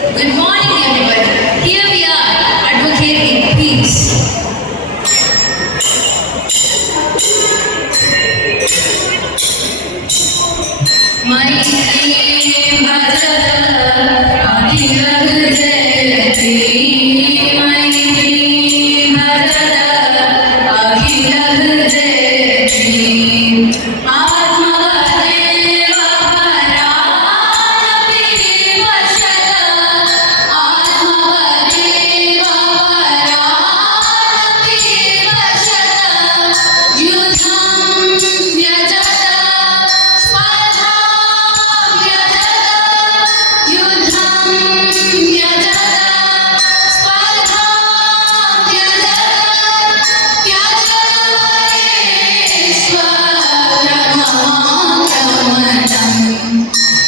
Good morning, everybody. Here we are, advocating peace. Maitri Bharata Akhila Jayati. Maitri Bharata Akhila Jayati. Atmavadeva Paranapi Vashata. Atmavadeva Paranapi Vashata. Yudham Vyajata Spardham Vyajata. Yudham Vyajata Spardham Vyajata. Tyajanavareshwaramanam.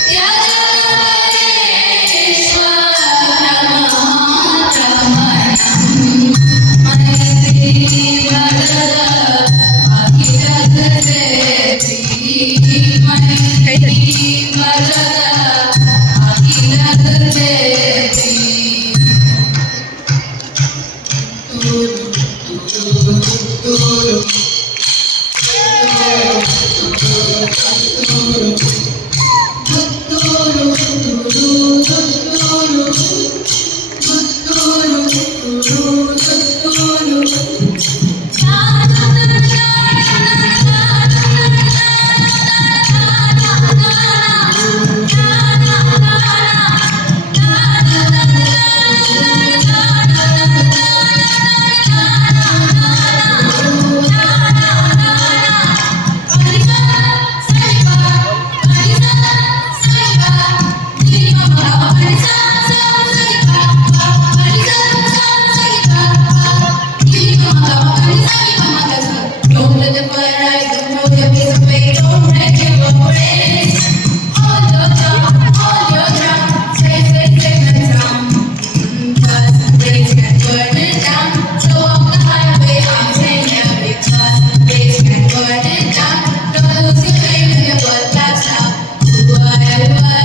Tyajanavareshwaramanam. Maitri Bharata Akhila Jayati. Maitri Bharata Akhila Jayati. Don't let the fire rise, don't throw your piece of fate, don't let your praise. Hold your drum, say, and drum. Cause the blaze can burn it down. So on the highway, I'm saying yeah, because the blaze can burn it down. Don't lose your faith when your blood blasts out. Why? Why?